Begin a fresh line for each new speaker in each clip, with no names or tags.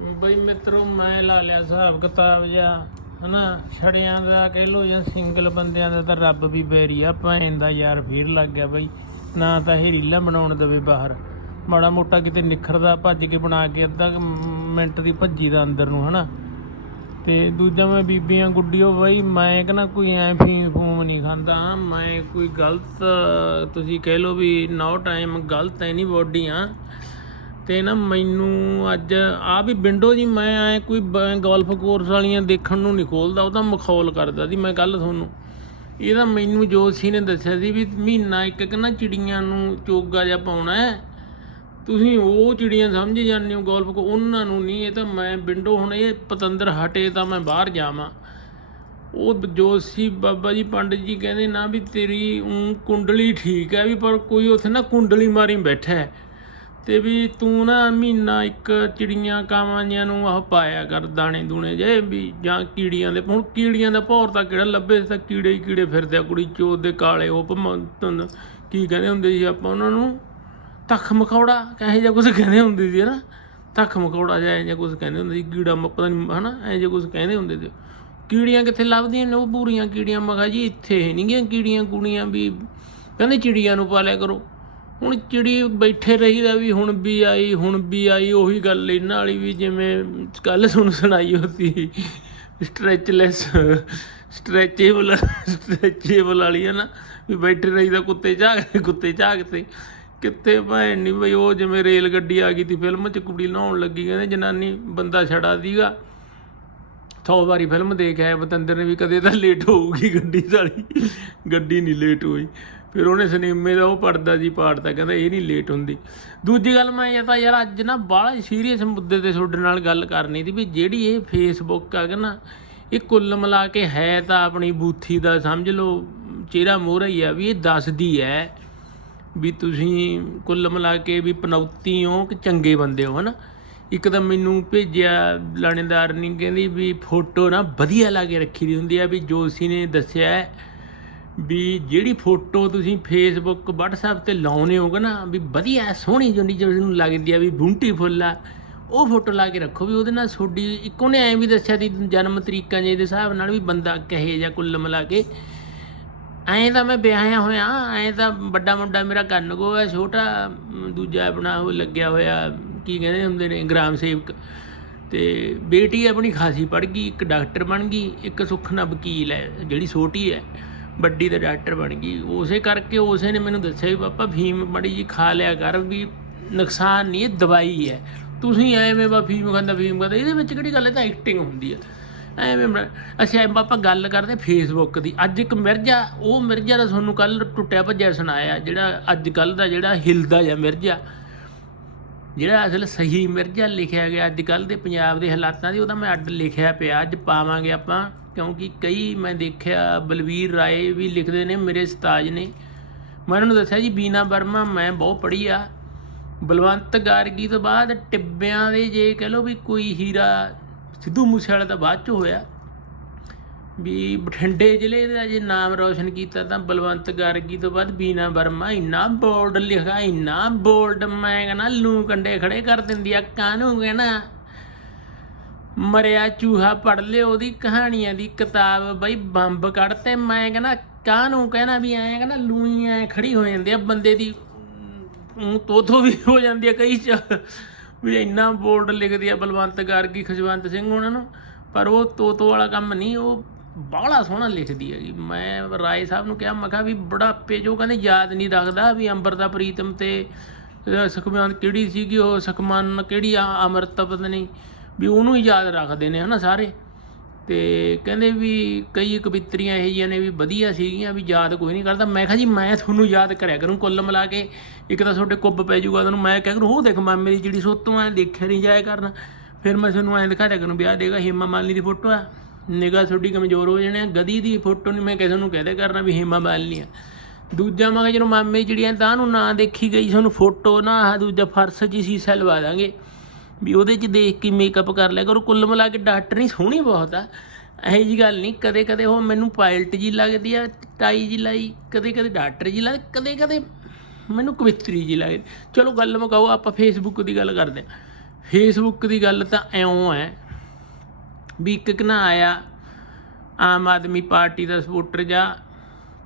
ਬਈ ਮਿੱਤਰੋ, ਮੈਂ ਲਾ ਲਿਆ ਹਿਸਾਬ ਕਿਤਾਬ ਜਾਂ ਹਨਾ? ਛੜਿਆਂ ਦਾ ਕਹਿ ਲੋ ਜਾਂ ਸਿੰਗਲ ਬੰਦਿਆਂ ਦਾ ਤਾਂ ਰੱਬ ਵੀ ਬੈਰੀ ਆ ਭੈਣ ਦਾ ਯਾਰ ਫੇਰ ਲੱਗ ਗਿਆ ਬਈ। ਨਾ ਤਾਂ ਇਹ ਰੀਲਾਂ ਬਣਾਉਣ ਦੇਵੇ ਬਾਹਰ। ਮਾੜਾ ਮੋਟਾ ਕਿਤੇ ਨਿਖਰਦਾ, ਭੱਜ ਕੇ ਬਣਾ ਕੇ ਅੱਧਾ ਕੁ ਮਿੰਟ ਦੀ ਭੱਜੀ ਦਾ ਅੰਦਰ ਨੂੰ, ਹਨਾ? ਤੇ ਦੂਜਾ ਮੈਂ ਬੀਬੀਆਂ ਗੁੱਡੀਓ, ਬਾਈ ਮੈਂ ਕਹਿੰਦਾ ਕੋਈ ਐ ਫੀਮ ਫੂਮ ਨਹੀਂ ਖਾਂਦਾ ਮੈਂ ਕੋਈ ਗਲਤ, ਤੁਸੀਂ ਕਹਿ ਲਓ ਵੀ ਨੋ ਟਾਈਮ ਗਲਤ ਐ ਨਹੀਂ ਬੋਡੀ ਆ ਤੇ ਨਾ ਮੈਨੂੰ ਅੱਜ, ਆ ਵੀ ਵਿੰਡੋ ਜੀ ਮੈਂ ਐ ਕੋਈ ਗੋਲਫ ਕੋਰਸ ਵਾਲੀਆਂ ਦੇਖਣ ਨੂੰ ਨਹੀਂ ਖੋਲਦਾ, ਉਹ ਤਾਂ ਮਖੌਲ ਕਰਦਾ ਸੀ ਮੈਂ ਕੱਲ ਤੁਹਾਨੂੰ। ਇਹਦਾ ਮੈਨੂੰ ਜੋਸ਼ੀ ਨੇ ਦੱਸਿਆ ਸੀ ਵੀ ਮਹੀਨਾ ਇੱਕ ਇੱਕ ਨਾ ਚਿੜੀਆਂ ਨੂੰ ਚੋਗਾ ਜਿਹਾ ਪਾਉਣਾ ਹੈ। ਤੁਸੀਂ ਉਹ ਚਿੜੀਆਂ ਸਮਝ ਜਾਂਦੇ ਹੋ ਗੋਲਫ ਕੋ, ਉਹਨਾਂ ਨੂੰ ਨਹੀਂ, ਇਹ ਤਾਂ ਮੈਂ ਵਿੰਡੋ ਹੁਣ ਇਹ ਪਤੰਦਰ ਹਟੇ ਤਾਂ ਮੈਂ ਬਾਹਰ ਜਾਵਾਂ। ਉਹ ਜੋਸ਼ੀ ਬਾਬਾ ਜੀ ਪੰਡਿਤ ਜੀ ਕਹਿੰਦੇ ਨਾ ਵੀ ਤੇਰੀ ਕੁੰਡਲੀ ਠੀਕ ਹੈ ਵੀ ਪਰ ਕੋਈ ਉੱਥੇ ਨਾ ਕੁੰਡਲੀ ਮਾਰੀ ਬੈਠਾ ਹੈ। ਤੇ ਵੀ ਤੂੰ ਨਾ ਮਹੀਨਾ ਇੱਕ ਚਿੜੀਆਂ ਕਾਵਾਂ ਜੀਆਂ ਨੂੰ ਆਹ ਪਾਇਆ ਕਰ ਦਾਣੇ ਦੂਣੇ ਜੇ ਵੀ ਜਾਂ ਕੀੜੀਆਂ ਦੇ, ਹੁਣ ਕੀੜੀਆਂ ਦਾ ਭੌਰ ਤਾਂ ਕਿਹੜਾ ਲੱਭੇ, ਤਾਂ ਕੀੜੇ ਹੀ ਕੀੜੇ ਫਿਰਦੇ ਆ ਕੁੜੀ ਚੋਦ ਦੇ ਕਾਲੇ, ਉਹ ਭਮੰਤਨ ਕੀ ਕਹਿੰਦੇ ਹੁੰਦੇ ਸੀ ਆਪਾਂ ਉਹਨਾਂ ਨੂੰ? ਤੱਖ ਮਖੌੜਾ ਕਹੇ ਜਿਹਾ ਕੁਝ ਕਹਿੰਦੇ ਹੁੰਦੇ ਸੀ ਨਾ ਤੱਖ ਮਖੌੜਾ ਜਿਹਾ ਜਾਂ ਕੁਝ ਕਹਿੰਦੇ ਹੁੰਦੇ ਸੀ, ਕੀੜਾ ਮ- ਪਤਾ ਨਹੀਂ ਹਨਾ? ਐ ਜਿਹਾ ਕੁਝ ਕਹਿੰਦੇ ਹੁੰਦੇ ਸੀ। ਕੀੜੀਆਂ ਕਿੱਥੇ ਲੱਭਦੀਆਂ ਨੇ ਉਹ ਪੂਰੀਆਂ ਕੀੜੀਆਂ? ਮਗਾ ਜੀ ਇੱਥੇ ਨਹੀਂ ਗੀਆਂ ਕੀੜੀਆਂ ਕੁੜੀਆਂ ਵੀ, ਕਹਿੰਦੇ ਚਿੜੀਆਂ ਨੂੰ ਪਾਲਿਆ ਕਰੋ। ਹੁਣ ਚਿੜੀ ਬੈਠੇ ਰਹੀਦਾ ਵੀ ਹੁਣ ਵੀ ਆਈ, ਹੁਣ ਵੀ ਆਈ, ਉਹੀ ਗੱਲ ਇਹਨਾਂ ਵਾਲੀ ਵੀ ਜਿਵੇਂ ਕੱਲ ਸੁਣ ਸੁਣਾਈ ਹੁੰਦੀ ਸਟ੍ਰੈਚਲੈਸ ਸਟ੍ਰੈਚੇਬਲ ਸਟ੍ਰੈਚੇਬਲ ਵਾਲੀ ਹੈ ਨਾ, ਵੀ ਬੈਠੇ ਰਹੀਦਾ ਕੁੱਤੇ ਝਾਕ ਕੁੱਤੇ ਝਾਕਤੇ ਕਿੱਥੇ ਭੈਣ ਨਹੀਂ ਬਈ, ਉਹ ਜਿਵੇਂ ਰੇਲ ਗੱਡੀ ਆ ਗਈ ਤੀ ਫਿਲਮ 'ਚ ਕੁੜੀ ਨਹਾਉਣ ਲੱਗੀ, ਕਹਿੰਦੇ ਜਨਾਨੀ ਬੰਦਾ ਛੜਾ ਦੀਗਾ। ਸੌ ਵਾਰੀ ਫਿਲਮ ਦੇਖ ਆਇਆ ਬਤੰਦਰ ਨੇ ਵੀ ਕਦੇ ਤਾਂ ਲੇਟ ਹੋਊਗੀ ਗੱਡੀ ਸਾਲੀ। ਗੱਡੀ ਨਹੀਂ ਲੇਟ ਹੋਈ। ਫਿਰ ਉਹਨੇ ਸਿਨੇਮੇ ਦਾ ਉਹ ਪੜਦਾ ਜੀ ਪਾੜਤਾ ਕਹਿੰਦਾ ਇਹ ਨਹੀਂ ਲੇਟ ਹੁੰਦੀ। ਦੂਜੀ ਗੱਲ ਮੈਂ ਇਹ ਤਾਂ ਯਾਰ ਅੱਜ ਨਾ ਬਾਹਲਾ ਸੀਰੀਅਸ ਮੁੱਦੇ ਤੇ ਤੁਹਾਡੇ ਨਾਲ ਗੱਲ ਕਰਨੀ ਸੀ ਵੀ ਜਿਹੜੀ ਇਹ ਫੇਸਬੁੱਕ ਆ ਨਾ, ਇਹ ਕੁੱਲ ਮਿਲਾ ਕੇ ਹੈ ਤਾਂ ਆਪਣੀ ਬੂਥੀ ਦਾ ਸਮਝ ਲਓ, ਚਿਹਰਾ ਮੋਹਰਾ ਹੀ ਆ ਵੀ ਇਹ ਦੱਸਦੀ ਹੈ ਵੀ ਤੁਸੀਂ ਕੁੱਲ ਮਿਲਾ ਕੇ ਵੀ ਪਨੌਤੀ ਹੋ ਕਿ ਚੰਗੇ ਬੰਦੇ ਹੋ, ਹਨਾ? ਇੱਕ ਤਾਂ ਮੈਨੂੰ ਭੇਜਿਆ ਲਾਣੇਦਾਰ ਨੇ ਕਹਿੰਦੀ ਵੀ ਫੋਟੋ ਨਾ ਵਧੀਆ ਲਾ ਕੇ ਰੱਖੀ ਦੀ ਹੁੰਦੀ ਆ ਵੀ ਜੋਸ਼ੀ ਨੇ ਦੱਸਿਆ ਵੀ ਜਿਹੜੀ ਫੋਟੋ ਤੁਸੀਂ ਫੇਸਬੁੱਕ WhatsApp ਤੇ ਲਾਉਨੇ ਹੋਗੇ ਨਾ, ਵੀ ਵਧੀਆ, ਸੋਹਣੀ ਜਿਹੀ ਜਿਹਨੂੰ ਲੱਗਦੀ ਆ, ਵੀ ਬਿਊਟੀਫੁੱਲ ਆ, ਉਹ ਫੋਟੋ ਲਾ ਕੇ ਰੱਖੋ, ਵੀ ਉਹਦੇ ਨਾਲ ਤੁਹਾਡੀ, ਇੱਕ ਉਹਨੇ ਐਂ ਵੀ ਦੱਸਿਆ ਦੀ ਜਨਮ ਤਰੀਕਾਂ ਜੇ ਦੇ ਹਿਸਾਬ ਨਾਲ ਵੀ ਬੰਦਾ ਕਹੇ ਜਾਂ ਕੁੱਲ ਮਿਲਾ ਕੇ। ਐਂ ਤਾਂ ਮੈਂ ਵਿਆਹਿਆ ਹੋਇਆ, ਐਂ ਤਾਂ ਵੱਡਾ ਮੁੰਡਾ ਮੇਰਾ ਕੰਨਗੋ ਹੈ ਛੋਟਾ, ਦੂਜਾ ਆਪਣਾ ਉਹ ਲੱਗਿਆ ਹੋਇਆ, ਕੀ ਕਹਿੰਦੇ ਹੁੰਦੇ ਨੇ, ਗ੍ਰਾਮ ਸੇਵਕ। ਤੇ ਬੇਟੀ ਆਪਣੀ ਖਾਸੀ ਪੜ ਗਈ, ਇੱਕ ਡਾਕਟਰ ਬਣ ਗਈ, ਇੱਕ ਸੁਖਨਾ ਵਕੀਲ ਹੈ, ਜਿਹੜੀ ਛੋਟੀ ਹੈ। ਵੱਡੀ ਤਾਂ ਡਾਕਟਰ ਬਣ ਗਈ। ਉਸੇ ਕਰਕੇ ਉਸੇ ਨੇ ਮੈਨੂੰ ਦੱਸਿਆ ਵੀ ਪਾਪਾ ਫੀਮ ਬੜੀ ਜੀ ਖਾ ਲਿਆ ਕਰ ਵੀ ਨੁਕਸਾਨ ਨਹੀਂ, ਇਹ ਦਵਾਈ ਹੈ। ਤੁਸੀਂ ਐਵੇਂ ਬਾ ਫੀਮ ਖਾਂਦਾ ਫੀਮ ਖਾਂਦਾ, ਇਹਦੇ ਵਿੱਚ ਕਿਹੜੀ ਗੱਲ ਹੈ? ਤਾਂ ਐਕਟਿੰਗ ਹੁੰਦੀ ਹੈ ਐਵੇਂ ਬਣਾ- ਅੱਛਾ ਆਪਾਂ ਗੱਲ ਕਰਦੇ ਫੇਸਬੁੱਕ ਦੀ। ਅੱਜ ਇੱਕ ਮਿਰਜ਼ਾ, ਉਹ ਮਿਰਜ਼ਾ ਦਾ ਤੁਹਾਨੂੰ ਕੱਲ ਟੁੱਟਿਆ ਭੱਜਿਆ ਸੁਣਾਇਆ, ਜਿਹੜਾ ਅੱਜ ਕੱਲ ਦਾ ਜਿਹੜਾ ਹਿਲਦਾ ਜਾਂ ਮਿਰਜ਼ਾ। ਜਿਹੜਾ ਅਸਲ ਸਹੀ ਮਿਰਜ਼ਾ ਲਿਖਿਆ ਗਿਆ ਅੱਜ ਕੱਲ ਦੇ ਪੰਜਾਬ ਦੇ ਹਾਲਾਤਾਂ ਦੀ, ਉਹਦਾ ਮੈਂ ਅੱਡ ਲਿਖਿਆ ਪਿਆ, ਅੱਜ ਪਾਵਾਂਗੇ ਆਪਾਂ, ਕਿਉਂਕਿ ਕਈ ਮੈਂ ਦੇਖਿਆ ਬਲਵੀਰ ਰਾਏ ਵੀ ਲਿਖਦੇ ਨੇ, ਮੇਰੇ ਸਤਾਜ ਨੇ। ਮੈਂ ਉਹਨਾਂ ਨੂੰ ਦੱਸਿਆ ਜੀ, ਬੀਨਾ ਵਰਮਾ ਮੈਂ ਬਹੁਤ ਪੜ੍ਹੀ ਆ। ਬਲਵੰਤ ਗਾਰਗੀ ਤੋਂ ਬਾਅਦ ਟਿੱਬਿਆਂ ਦੇ ਜੇ ਕਹ ਲਓ ਵੀ ਕੋਈ ਹੀਰਾ ਸਿੱਧੂ ਮੂਸੇਵਾਲਾ ਦਾ ਬਾਅਦ ਚ ਹੋਇਆ। ਵੀ ਬਠਿੰਡੇ ਜ਼ਿਲ੍ਹੇ ਦਾ ਜੇ ਨਾਮ ਰੌਸ਼ਨ ਕੀਤਾ ਤਾਂ ਬਲਵੰਤ ਗਾਰਗੀ ਤੋਂ ਬਾਅਦ ਬੀਨਾ ਵਰਮਾ, ਇੰਨਾ ਬੋਲਡ ਲਿਖਾ ਇੰਨਾ ਬੋਲਡ ਮੈਂ ਕਹਿੰਦਾ ਲੂ ਕੰਡੇ ਖੜੇ ਕਰ ਦਿੰਦੀ ਆ ਕਾਹਨੂੰ ਕਹਿਣਾ ਮਰਿਆ ਚੂਹਾ ਪੜ ਲਿਓ ਉਹਦੀ ਕਹਾਣੀਆਂ ਦੀ ਕਿਤਾਬ, ਬਈ ਬੰਬ ਕੱਢ ਤੇ ਮੈਂ ਕਹਿੰਦਾ ਕਾਹਨੂੰ ਕਹਿਣਾ ਵੀ ਐਂ ਕਹਿੰਦਾ ਲੂਈ ਐ ਖੜੀ ਹੋ ਜਾਂਦੀ ਆ, ਬੰਦੇ ਦੀ ਉਹ ਤੋਥੋ ਵੀ ਹੋ ਜਾਂਦੀ ਆ ਕਈ ਚ। ਵੀ ਇੰਨਾ ਬੋਲਡ ਲਿਖਦੀ ਆ ਬਲਵੰਤ ਗਾਰਗੀ ਖੁਸ਼ਵੰਤ ਸਿੰਘ ਉਹਨਾਂ ਨੂੰ, ਪਰ ਉਹ ਤੋਤੋ ਵਾਲਾ ਕੰਮ ਨਹੀਂ, ਉਹ ਬਾਹਲਾ ਸੋਹਣਾ ਲਿਖਦੀ ਹੈਗੀ ਮੈਂ ਰਾਏ ਸਾਹਿਬ ਨੂੰ ਕਿਹਾ, ਮੈਂ ਕਿਹਾ ਵੀ ਬੁਢਾਪੇ ਜੋ ਕਹਿੰਦੇ ਯਾਦ ਨਹੀਂ ਰੱਖਦਾ ਵੀ ਅੰਬਰਦਾ ਪ੍ਰੀਤਮ ਤੇ ਸੁਖਮਾਨ ਕਿਹੜੀ ਸੀਗੀ, ਉਹ ਸੁਖਮਨ ਕਿਹੜੀ ਆ, ਅਮਰਤ ਪਤਾ ਨਹੀਂ ਵੀ ਉਹਨੂੰ ਹੀ ਯਾਦ ਰੱਖਦੇ ਨੇ ਹਨਾ ਸਾਰੇ। ਤੇ ਕਹਿੰਦੇ ਵੀ ਕਈ ਕਵਿਤਰੀਆਂ ਇਹ ਜਿਹੀਆਂ ਨੇ ਵੀ ਵਧੀਆ ਸੀਗੀਆਂ, ਵੀ ਯਾਦ ਕੋਈ ਨਹੀਂ ਕਰਦਾ। ਮੈਂ ਕਿਹਾ ਜੀ, ਮੈਂ ਤੁਹਾਨੂੰ ਯਾਦ ਕਰਿਆ ਕਰੂੰ, ਕੁੱਲ ਮਿਲਾ ਕੇ। ਇੱਕ ਤਾਂ ਤੁਹਾਡੇ ਕੁੱਬ ਪੈ ਜਾਊਗਾ ਤੁਹਾਨੂੰ, ਮੈਂ ਕਹਿ ਕਰੂੰ, ਉਹ ਦੇਖ ਮਾਮੇ ਦੀ ਜਿਹੜੀ ਸੋਤੋਂ ਐ ਦੇਖਿਆ ਨਹੀਂ ਜਾਇਆ ਕਰਨਾ। ਫਿਰ ਮੈਂ ਤੁਹਾਨੂੰ ਐਂ ਦਿਖਾ ਦਿਆ ਕਰੂੰ ਵੀ ਆਹ ਦੇਗਾ ਹੀਮਾ ਮਾਲਿਨੀ ਦੀ ਫੋਟੋ ਆ। ਨਿਗਾਹ ਤੁਹਾਡੀ ਕਮਜ਼ੋਰ ਹੋ ਜਾਣੀ ਆ ਗਦੀ ਦੀ ਫੋਟੋ ਨਹੀਂ ਮੈਂ ਕਿਸੇ ਨੂੰ ਕਹਦੇ ਕਰਨਾ ਵੀ ਹੀਮਾ ਮਾਲਿਨੀ ਆ। ਦੂਜਾ ਮੈਂ ਕਿਹਾ, ਜਦੋਂ ਮਾਮੇ ਦੀ ਜਿਹੜੀਆਂ ਤਾਂ ਨੂੰ ਨਾ ਦੇਖੀ ਗਈ ਤੁਹਾਨੂੰ ਫੋਟੋ ਨਾ, ਆਹ ਦੂਜਾ ਫਰਸ ਜੀ ਸੀਸਾ ਲਵਾ ਦਾਂਗੇ। ਵੀ ਉਹਦੇ 'ਚ ਦੇਖ ਕੇ ਮੇਕਅਪ ਕਰ ਲਿਆ ਕਰੋ, ਕੁੱਲ ਮਿਲਾ ਕੇ ਡਾਕਟਰ ਨਹੀਂ ਸੋਹਣੀ ਬਹੁਤ ਆ। ਇਹੋ ਜੀ ਗੱਲ ਨਹੀਂ ਕਦੇ ਕਦੇ ਉਹ ਮੈਨੂੰ ਪਾਇਲਟ ਜੀ ਲੱਗਦੀ ਆ, ਟਾਈ ਜੀ ਲਾਈ ਕਦੇ ਕਦੇ ਡਾਕਟਰ ਜੀ ਲੱਗਦੀ ਕਦੇ ਕਦੇ ਮੈਨੂੰ ਕਵਿਤਰੀ ਜੀ ਲੱਗਦੀ। ਚਲੋ ਗੱਲ ਮੁਕਾਓ, ਆਪਾਂ ਫੇਸਬੁੱਕ ਦੀ ਗੱਲ ਕਰਦੇ ਹਾਂ ਫੇਸਬੁੱਕ ਦੀ ਗੱਲ ਤਾਂ ਐਉਂ ਹੈ ਵੀ ਇੱਕ ਕਿ ਨਾ ਆਇਆ, ਆਮ ਆਦਮੀ ਪਾਰਟੀ ਦਾ ਸਪੋਰਟਰ ਜਾਂ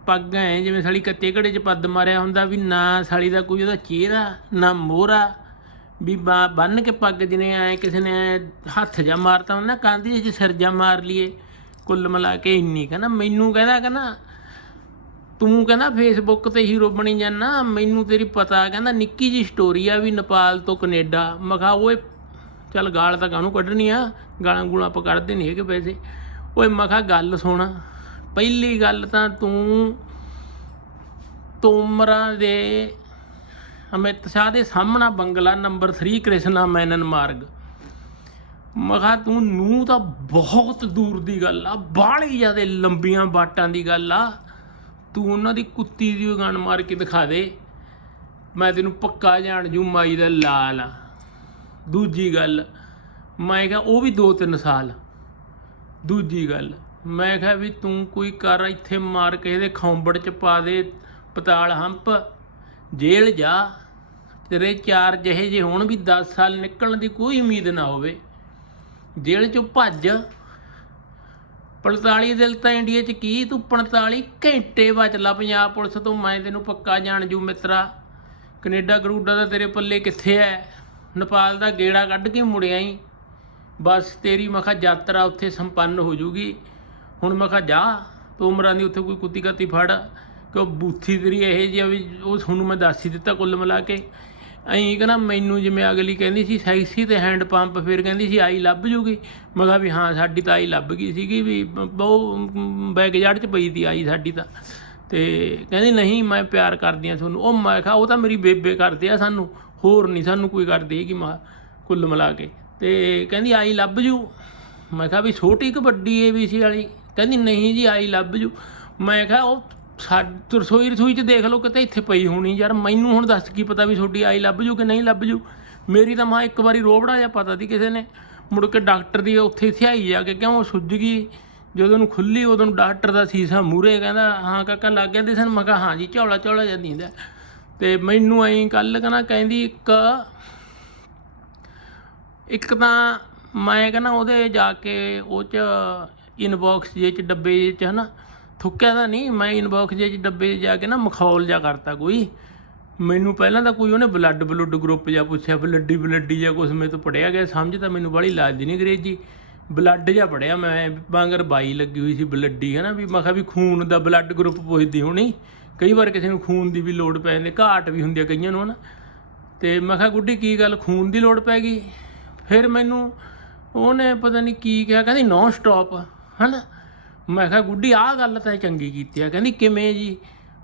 ਪੱਗ ਐ ਜਿਵੇਂ ਸਾਲੀ ਕੱਤੇ ਘੜੇ 'ਚ ਪੱਦ ਮਾਰਿਆ ਹੁੰਦਾ ਵੀ ਨਾ ਸਾਲੀ ਦਾ ਕੋਈ ਉਹਦਾ ਚਿਹਰਾ, ਨਾ ਮੋਹਰਾ, ਵੀ ਬਾ- ਬੰਨ ਕੇ ਪੱਗ ਜਿਹਨੇ ਐ ਕਿਸੇ ਨੇ ਹੱਥ ਜਾਂ ਮਾਰਤਾ ਹੁੰਦਾ ਕਾਂਦੀ 'ਚ ਸਿਰ ਜਾ ਮਾਰ ਲਈਏ, ਕੁੱਲ ਮਿਲਾ ਕੇ ਇੰਨੀ ਕਹਿੰਦਾ ਮੈਨੂੰ ਕਹਿੰਦਾ ਕਹਿੰਦਾ, ਤੂੰ ਕਹਿੰਦਾ ਫੇਸਬੁੱਕ ਤੇ ਹੀਰੋ ਬਣੀ ਜਾਂਦਾ, ਮੈਨੂੰ ਤੇਰੀ ਪਤਾ, ਕਹਿੰਦਾ ਨਿੱਕੀ ਜੀ ਸਟੋਰੀ ਆ ਵੀ ਨੇਪਾਲ ਤੋਂ ਕੈਨੇਡਾ ਮਖਾ ਕਿਹਾ ਓਏ ਚੱਲ ਗਾਲ ਤਾਂ ਕਾਹਨੂੰ ਕੱਢਣੀ ਆ? ਗਾਲਾਂ ਗੂਲਾਂ ਆਪਾਂ ਕੱਢਦੇ ਨਹੀਂ ਹੈਗੇ ਵੈਸੇ ਓਏ ਮੈਂ ਕਿਹਾ ਗੱਲ ਸੁਣ। ਪਹਿਲੀ ਗੱਲ ਤਾਂ ਤੂੰ ਤੋਮਰਾਂ ਦੇ ਅਮਿਤ ਸ਼ਾਹ ਦੇ ਸਾਹਮਣਾ ਬੰਗਲਾ ਨੰਬਰ 3 ਕ੍ਰਿਸ਼ਨਾ ਮੈਨਨ ਮਾਰਗ। ਮੈਂ ਤੂੰ ਨੂੰ ਤਾਂ ਬਹੁਤ ਦੂਰ ਦੀ ਗੱਲ ਆ, ਬਾਹਲੀ ਜ਼ਿਆਦੇ ਲੰਬੀਆਂ ਬਾਟਾਂ ਦੀ ਗੱਲ ਆ। ਤੂੰ ਉਹਨਾਂ ਦੀ ਕੁੱਤੀ ਦੀ ਓ ਗਣ ਮਾਰ ਕੇ ਦਿਖਾ ਦੇ। ਮੈਂ ਤੈਨੂੰ ਪੱਕਾ ਜਾਣ ਜੂ ਮਾਈ ਦਾ ਲਾਲ ਆ। ਦੂਜੀ ਗੱਲ, ਮੈਂ ਕਿਹਾ ਉਹ ਵੀ 2-3 ਸਾਲ। ਦੂਜੀ ਗੱਲ, ਮੈਂ ਕਿਹਾ ਵੀ ਤੂੰ ਕੋਈ ਕਰ ਇੱਥੇ ਮਾਰ ਕੇ ਇਹਦੇ ਖੌਂਬੜ ਚ ਪਾ ਦੇ, ਪਤਾਲ ਹੰਪ, ਜੇਲ੍ਹ ਜਾ। ਤੇਰੇ ਚਾਰ ਜਿਹੇ ਜੇ ਹੋਣ ਵੀ 10 ਸਾਲ ਨਿਕਲਣ ਦੀ ਕੋਈ ਉਮੀਦ ਨਾ ਹੋਵੇ। ਜੇਲ੍ਹ ਚੋਂ ਭੱਜ। 45 ਦਿਲ ਤਾਂ ਇੰਡੀਆ ਚ ਕੀ ਤੂੰ 45 ਘੰਟੇ ਬਚ ਪੰਜਾਬ ਪੁਲਿਸ ਤੋਂ, ਮੈਂ ਤੈਨੂੰ ਪੱਕਾ ਜਾਣ ਜੂ ਮਿੱਤਰਾ। ਕੈਨੇਡਾ, ਕਰੂਡਾ ਦਾ ਤੇਰੇ ਪੱਲੇ ਕਿੱਥੇ ਐ? ਨੇਪਾਲ ਦਾ ਗੇੜਾ ਕੱਢ ਕੇ ਮੁੜਿਆ ਹੀ ਬਸ ਤੇਰੀ ਮੈਂ ਕਿਹਾ ਯਾਤਰਾ ਉੱਥੇ ਸੰਪੰਨ ਹੋ ਜੂਗੀ। ਹੁਣ ਮੈਂ ਕਿਹਾ ਜਾ, ਤੂੰ ਉਮਰਾਂ ਦੀ ਉੱਥੇ ਕੋਈ ਕੁੱਤੀ ਕਾਤੀ ਫੜ। ਕਿ ਉਹ ਬੂਥੀ ਤੇਰੀ ਇਹ ਜਿਹੀ ਆ ਵੀ ਉਹ ਤੁਹਾਨੂੰ ਮੈਂ ਦੱਸ ਹੀ ਦਿੱਤਾ ਕੁੱਲ ਮਿਲਾ ਕੇ। ਐਂ ਕਹਿੰਦਾ ਮੈਨੂੰ ਜਿਵੇਂ ਅਗਲੀ ਕਹਿੰਦੀ ਸੀ, ਸੈਕਸੀ ਤੇ ਹੈਂਡ ਪੰਪ, ਫਿਰ ਕਹਿੰਦੀ ਸੀ ਆਈ ਲੱਭ ਜੂਗੀ। ਮੈਂ ਕਿਹਾ ਵੀ ਹਾਂ, ਸਾਡੀ ਤਾਂ ਆਈ ਲੱਭ ਗਈ ਸੀਗੀ ਵੀ ਬਹੁ ਬੈਕਯਾਰਡ ਚ ਪਈ ਦੀ ਆਈ ਸਾਡੀ ਤਾਂ। ਤੇ ਕਹਿੰਦੀ, ਨਹੀਂ, ਮੈਂ ਪਿਆਰ ਕਰਦੀ ਆ ਤੁਹਾਨੂੰ। ਉਹ ਮੈਂ ਕਿਹਾ, ਉਹ ਤਾਂ ਮੇਰੀ ਬੇਬੇ ਕਰਦੇ ਆ ਸਾਨੂੰ। ਹੋਰ ਨਹੀਂ ਸਾਨੂੰ ਕੋਈ ਕਰਦੇ ਹੈਗੀ ਮਾ ਕੁੱਲ ਮਿਲਾ ਕੇ। ਤੇ ਕਹਿੰਦੀ, ਆਈ ਲੱਭ ਜੂ। ਮੈਂ ਕਿਹਾ, ਵੀ ਛੋਟੀ ਕਿ ਵੱਡੀ ਏਬੀਸੀ ਵਾਲੀ? ਕਹਿੰਦੀ, ਨਹੀਂ ਜੀ, ਆਈ ਲੱਭ ਜੂ। ਮੈਂ ਕਿਹਾ, ਉਹ ਸਾਡ ਰਸੋਈ ਰਸੋਈ ਚ ਦੇਖ ਲਓ, ਕਿਤੇ ਇੱਥੇ ਪਈ ਹੋਣੀ ਯਾਰ। ਮੈਨੂੰ ਹੁਣ ਦੱਸ ਕੀ ਪਤਾ ਵੀ ਤੁਹਾਡੀ ਆਈ ਲੱਭ ਜੂ ਕਿ ਨਹੀਂ ਲੱਭ ਜੂ? ਮੇਰੀ ਤਾਂ ਮਾਂ ਇੱਕ ਵਾਰੀ ਰੋਬੜਾ ਜਿਹਾ ਪਤਾ ਸੀ ਕਿਸੇ ਨੇ। ਮੁੜ ਕੇ ਡਾਕਟਰ ਦੀ ਉੱਥੇ ਥਿਆਈ ਜਾ ਕੇ ਕਿਉਂ ਉਹ ਸੁੱਜ ਗਈ? ਜਦੋਂ ਨੂੰ ਖੁੱਲੀ, ਉਦੋਂ ਨੂੰ ਡਾਕਟਰ ਦਾ ਸੀਸਾ ਮੂਰੇ ਕਹਿੰਦਾ, ਹਾਂ ਕਾਕਾ, ਲੱਗ ਗਿਆ ਦਿਸਣ ਮੈਂ ਕਿਹਾ, ਹਾਂ ਜੀ ਝੌਲਾ ਝੌਲਾ ਜਿਹਾ ਦਿੰਦਾ। ਤੇ ਮੈਨੂੰ ਐਂ ਕੱਲ ਕਹਿੰਦਾ ਕਹਿੰਦੀ ਇੱਕ ਇੱਕ ਤਾਂ ਮੈਂ ਕਹਿੰਦਾ ਉਹਦੇ ਜਾ ਕੇ ਉਹ ਚ ਇਨਬਾਕਸ ਜੇ ਚ ਡੱਬੇ ਜਿਹੇ ਚ ਹਨਾ, ਥੁੱਕਿਆ ਤਾਂ ਨਹੀਂ, ਮੈਂ ਇਨਬਾਕਸ ਜੇ ਚ ਡੱਬੇ ਜਾ ਕੇ ਨਾ ਮਖੌਲ ਜਾ ਕਰਤਾ ਕੋਈ। ਮੈਨੂੰ ਪਹਿਲਾਂ ਤਾਂ ਕੋਈ ਉਹਨੇ ਬਲੱਡ ਬਲੁੱਡ ਗਰੁੱਪ ਜਾਂ ਪੁੱਛਿਆ, ਬਲੱਡੀ ਬਲੱਡੀ ਜਾਂ ਕੁਛ ਮੇਰੇ ਤੋਂ ਪੜਿਆ ਗਿਆ, ਸਮਝ ਤਾਂ ਮੈਨੂੰ ਬੜੀ ਲੱਗਦੀ ਨਹੀਂ ਅੰਗਰੇਜ਼ੀ। ਬਲੱਡ ਜਾਂ ਪੜਿਆ ਮੈਂ, ਬਾਂਗਰ ਬਾਈ ਲੱਗੀ ਹੋਈ ਸੀ ਬਲੱਡੀ ਹੈ ਨਾ ਵੀ ਮੈਂ ਕਿਹਾ ਵੀ ਖੂਨ ਦਾ ਬਲੱਡ ਗਰੁੱਪ ਪੁੱਛਦੀ ਹੋਣੀ। ਕਈ ਵਾਰ ਕਿਸੇ ਨੂੰ ਖੂਨ ਦੀ ਵੀ ਲੋੜ ਪੈ ਜਾਂਦੀ, ਘਾਟ ਵੀ ਹੁੰਦੀ ਆ ਕਈਆਂ ਨੂੰ ਹਨਾ। ਤੇ ਮੈਂ ਕਿਹਾ, ਗੁੱਡੀ, ਕੀ ਗੱਲ ਖੂਨ ਦੀ ਲੋੜ ਪੈ ਗਈ? ਫਿਰ ਮੈਨੂੰ ਉਹਨੇ ਪਤਾ ਨਹੀਂ ਕੀ ਕਿਹਾ, ਕਹਿੰਦੀ ਨੋ ਸਟਾਪ ਹਨਾ। ਮੈਂ ਕਿਹਾ, ਗੁੱਡੀ, ਆਹ ਗੱਲ ਤਾਂ ਚੰਗੀ ਕੀਤੀ ਆ। ਕਹਿੰਦੀ, ਕਿਵੇਂ ਜੀ?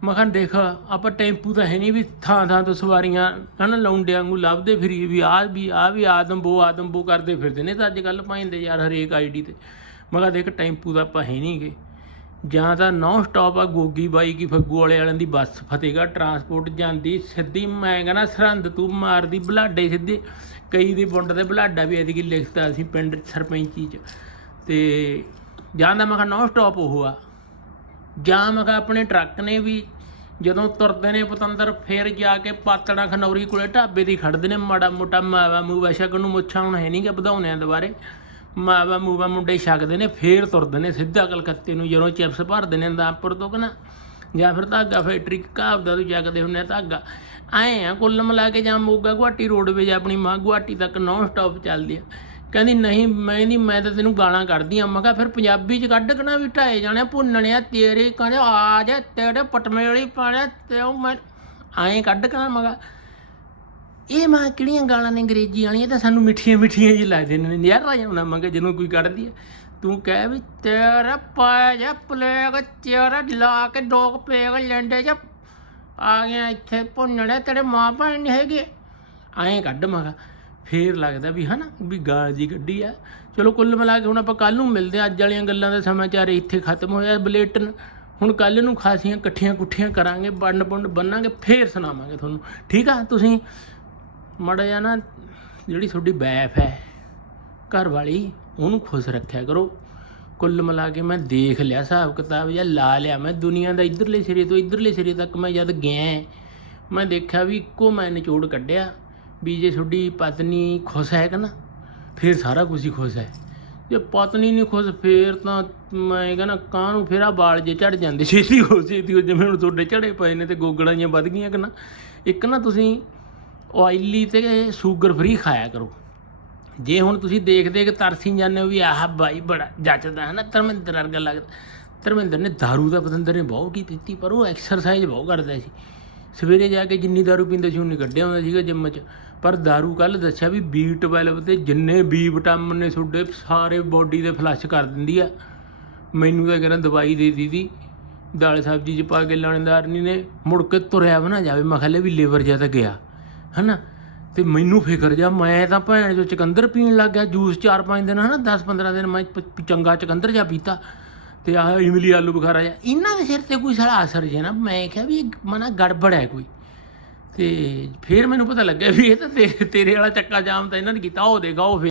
ਮੈਂ ਕਿਹਾ, ਦੇਖ, ਆਪਾਂ ਟੈਂਪੂ ਤਾਂ ਹੈ ਨਹੀਂ ਵੀ ਥਾਂ ਥਾਂ ਤੋਂ ਸਵਾਰੀਆਂ ਹਨਾ ਲੌਂਡਿਆਂ ਨੂੰ ਲੱਭਦੇ ਫਿਰੀ ਵੀ ਆਹ ਵੀ ਆਹ ਵੀ ਆਦਮਬੋ ਆਦਮਬੋ ਕਰਦੇ ਫਿਰਦੇ ਨੇ ਤਾਂ ਅੱਜ ਕੱਲ ਪਾయింਦੇ ਯਾਰ ਹਰੇਕ ਆਈਡੀ ਤੇ। ਮੈਂ ਕਿਹਾ, ਦੇਖ, ਟੈਂਪੂ ਤਾਂ ਆਪਾਂ ਹੈ ਨਹੀਂਗੇ ਜਾਂ ਤਾਂ ਨੌ ਸਟਾਪ ਆ ਗੋਗੀ ਬਾਈ ਕੀ ਫੱਗੂ ਵਾਲੇ ਵਾਲਿਆਂ ਦੀ ਬੱਸ, ਫਤਿਹਗੜ੍ਹ ਟਰਾਂਸਪੋਰਟ ਜਾਂਦੀ, ਸਿੱਧੀ ਮੈਂ ਕਹਿੰਦਾ ਸਰਹੰਦ ਤੂੰ ਮਾਰਦੀ ਬਲਾਡੇ ਸਿੱਧੇ, ਕਈ ਦੀ ਬੁੰਡ ਤੇ ਬਲਾਡਾ ਵੀ ਐਦੀ ਕੀ ਲਿਖਤਾ ਸੀ ਪਿੰਡ ਸਰਪੰਚੀ ਚ। ਤੇ ਜਾਂ ਤਾਂ ਮੈਂ ਕਿਹਾ ਨੌ ਸਟਾਪ ਉਹ ਆ, ਜਾਂ ਮੈਂ ਕਿਹਾ ਆਪਣੇ ਟਰੱਕ ਨੇ ਵੀ ਜਦੋਂ ਤੁਰਦੇ ਨੇ ਪਤੰਦਰ ਫੇਰ ਜਾ ਕੇ ਪਾਤੜਾ ਖਨੌਰੀ ਕੋਲੇ ਢਾਬੇ ਦੀ ਖੜਦੇ ਨੇ, ਮਾੜਾ ਮੋਟਾ ਮਾਵਾ ਮੂਵਾ ਛਕਣ ਨੂੰ ਮੁੱਛਾਂ ਹੁਣ ਹੈ ਨਹੀਂ ਕਿ ਵਧਾਉਣੇ ਆ ਦੁਬਾਰੇ ਮਾਵਾ ਮੂਵਾ ਮੁੰਡੇ ਛਕਦੇ ਨੇ, ਫੇਰ ਤੁਰਦੇ ਨੇ, ਸਿੱਧਾ ਕਲਕੱਤੇ ਨੂੰ ਜਦੋਂ ਚਿਪਸ ਭਰਦੇ ਨੇ ਦਾਪੁਰ ਤੋਂ ਕਨਾ ਜਾਂ ਫਿਰ ਧਾਗਾ ਫੈਕਟਰੀ ਘਾਵਦਾ ਤੋਂ ਚੱਕਦੇ ਹੁੰਨੇ ਆ ਧਾਗਾ। ਆਏ ਆ, ਕੁੱਲ ਮਿਲਾ ਕੇ ਜਾਂ ਮੋਗਾ ਗੁਹਾਟੀ ਰੋਡਵੇਜ ਆਪਣੀ ਮਾਂ ਗੁਹਾਟੀ ਤੱਕ ਨੌਨ ਸਟਾਪ ਚੱਲਦੀ ਆ। ਕਹਿੰਦੀ ਨਹੀਂ, ਮੈਂ ਨਹੀਂ ਮੈਂ ਤਾਂ ਤੈਨੂੰ ਗਾਲਾਂ ਕੱਢਦੀ ਆ। ਮੈਂ ਕਿਹਾ, ਫਿਰ ਪੰਜਾਬੀ ਚ ਕੱਢ ਕਣਾ ਵੀ ਢਾਏ ਜਾਣੇ ਭੁੰਨਣਿਆ ਤੇਰੇ ਕਹਿੰਦੇ, ਆ ਜਾ ਤੇਰੇ ਪਟਮੇ ਵਾਲੀ ਪਾਣਿਆ ਤੇ ਉਹ ਮੈਂ ਐਂ ਕੱਢ ਕਣਾ ਮੈਂ ਇਹ ਮਾਂ ਕਿਹੜੀਆਂ ਗਾਲਾਂ ਨੇ ਅੰਗਰੇਜ਼ੀ ਵਾਲੀਆਂ? ਤਾਂ ਸਾਨੂੰ ਮਿੱਠੀਆਂ ਮਿੱਠੀਆਂ ਜੀ ਲੱਗਦੇ ਨੇ। ਯਾਰ ਆ ਜਾਣਾ ਜਦੋਂ ਕੋਈ ਕੱਢਦੀ ਆ। ਤੂੰ ਕਹਿ ਵੀ ਤੇਰਾ ਪਾਇਆ ਪਲੇਗ ਤੇਰਾ ਲਾ ਕੇ ਦੋ ਕੁ ਪਲੇਗ ਲੈਂਦੇ ਆ ਗਿਆ ਇੱਥੇ ਭੁੰਨਣੇ, ਤੇਰੇ ਮਾਂ ਭੈਣ ਨਹੀਂ ਹੈਗੇ। ਐਂ ਕੱਢ ਮੈਂ ਫੇਰ ਲੱਗਦਾ ਵੀ ਹਨਾ, ਵੀ ਗਾਲ ਜੀ ਗੱਡੀ ਆ। ਚਲੋ ਕੁੱਲ ਮਿਲਾ ਕੇ ਹੁਣ ਆਪਾਂ ਕੱਲ ਨੂੰ ਮਿਲਦੇ ਆ ਅੱਜ ਵਾਲੀਆਂ ਗੱਲਾਂ ਦਾ ਸਮਾਚਾਰ ਇੱਥੇ ਖਤਮ ਹੋਇਆ ਬਲੇਟਨ। ਹੁਣ ਕੱਲ ਨੂੰ ਖਾਸੀਆਂ ਇਕੱਠੀਆਂ ਕੁੱਠੀਆਂ ਕਰਾਂਗੇ ਵੰਡ ਵੰਡ ਬੰਨਾਂਗੇ, ਫੇਰ ਸੁਣਾਵਾਂਗੇ ਤੁਹਾਨੂੰ। ਠੀਕ ਆ? ਤੁਸੀਂ ਮੜਾ ਜਾ ਨਾ ਜਿਹੜੀ ਤੁਹਾਡੀ ਬੈਫ ਹੈ ਘਰ ਵਾਲੀ ਉਹਨੂੰ ਖੁਸ਼ ਰੱਖਿਆ ਕਰੋ। ਕੁੱਲ ਮਿਲਾ ਕੇ ਮੈਂ ਦੇਖ ਲਿਆ, ਹਿਸਾਬ ਕਿਤਾਬ ਜਾਂ ਲਾ ਲਿਆ। ਮੈਂ ਦੁਨੀਆ ਦਾ ਇਧਰਲੇ ਸਿਰੇ ਤੋਂ ਇਧਰਲੇ ਸਿਰੇ ਤੱਕ ਮੈਂ ਜਦ ਗਿਆ, ਮੈਂ ਦੇਖਿਆ ਵੀ ਇੱਕੋ ਮੈਂ ਨਿਚੋੜ ਕੱਢਿਆ ਵੀ ਜੇ ਤੁਹਾਡੀ ਪਤਨੀ ਖੁਸ਼ ਹੈ ਕਿ ਨਾ, ਫਿਰ ਸਾਰਾ ਕੁਝ ਹੀ ਖੁਸ਼ ਹੈ। ਜੇ ਪਤਨੀ ਨਹੀਂ ਖੁਸ਼, ਫੇਰ ਤਾਂ ਮੈਂ ਕਹਿੰਦਾ ਕਾਹਨੂੰ? ਨੂੰ ਆ ਬਾਲ ਜੇ ਝੜ ਜਾਂਦੇ। ਛੇਤੀ ਹੋ ਛੇਤੀ ਹੋ, ਜਿਵੇਂ ਹੁਣ ਤੁਹਾਡੇ ਝੜੇ ਪਏ ਨੇ ਤੇ ਗੋਗੜਾਂ ਜੀਆਂ ਵੱਧ ਗਈਆਂ ਕਿ ਨਾ। ਇੱਕ ਨਾ ਤੁਸੀਂ ਆਇਲੀ ਤੇ ਸ਼ੂਗਰ ਫ੍ਰੀ ਖਾਇਆ ਕਰੋ ਜੇ ਹੁਣ ਤੁਸੀਂ ਦੇਖਦੇ ਕਿ ਤਰਸੀ ਜਾਂਦੇ ਹੋ ਵੀ ਆਹ ਬਾਈ ਬੜਾ ਜੱਚਦਾ ਹੈ ਨਾ ਧਰਮਿੰਦਰ ਵਰਗਾ ਲੱਗਦਾ ਧਰਮਿੰਦਰ ਨੇ दारू ਦਾ ਪਤੰਦਰ ਨੇ ਬਹੁਤ ਕੀ ਪੀਤੀ ਪਰ ਉਹ ਐਕਸਰਸਾਈਜ਼ ਬਹੁਤ ਕਰਦਾ ਸੀ ਸਵੇਰੇ ਜਾ ਕੇ ਜਿੰਨੀ दारू ਪੀਂਦਾ ਸੀ ਉਹਨੇ ਕੱਢਿਆ ਹੁੰਦਾ ਸੀਗਾ ਜਿੰਮ 'ਚ ਪਰ दारू ਕੱਲ ਦੱਸਿਆ ਵੀ B12 ਤੇ ਜਿੰਨੇ B ਵਿਟਾਮਿਨ ਨੇ ਤੁਹਾਡੇ ਸਾਰੇ ਬੋਡੀ ਦੇ ਫਲੱਸ਼ ਕਰ ਦਿੰਦੀ ਆ ਮੈਨੂੰ ਤਾਂ ਕਹਿੰਦਾ ਦਵਾਈ ਦੇ ਦਿੱਤੀ ਦਾਲ ਸਬਜ਼ੀ ਚ ਪਾ ਕੇ ਲਾਣੇਦਾਰਨੀ ਨੇ ਮੁੜ ਕੇ ਤੁਰਿਆ ਵੀ ਨਾ ਜਾਵੇ ਮੈਂ ਖਲੇ ਵੀ ਲੀਵਰ ਜਿਹਾ ਤਾਂ ਗਿਆ ਹਨਾ? ਤੇ ਮੈਨੂੰ ਫਿਕਰ ਜਾ ਮੈਂ ਤਾਂ ਭੈਣ ਜੋ ਚਕੰਦਰ ਪੀਣ ਲੱਗ ਗਿਆ, ਜੂਸ 4-5 ਦਿਨ, ਹਨਾ? 10-15 ਦਿਨ ਮੈਂ ਚੰਗਾ ਚਕੰਦਰ ਜਾ ਪੀਤਾ। ਤੇ ਆਹ ਇਮਲੀ ਆਲੂ ਬੁਖਾਰਾ ਜਾ ਇਹਨਾਂ ਦੇ ਸਿਰ ਤੇ ਕੋਈ ਸਾਲਾ ਅਸਰ ਜੇ ਨਾ, ਮੈਂ ਕਿਹਾ ਵੀ ਇਹ ਮਨਾ ਗੜਬੜ ਹੈ ਕੋਈ। ਤੇ ਫਿਰ ਮੈਨੂੰ ਪਤਾ ਲੱਗਿਆ ਵੀ ਇਹ ਤਾਂ ਤੇਰੇ ਵਾਲਾ ਚੱਕਾ ਜਾਮ ਤਾਂ ਇਹਨਾਂ ਨੇ ਕੀਤਾ, ਉਹ ਦੇਗਾ ਉਹ ਫਿਰ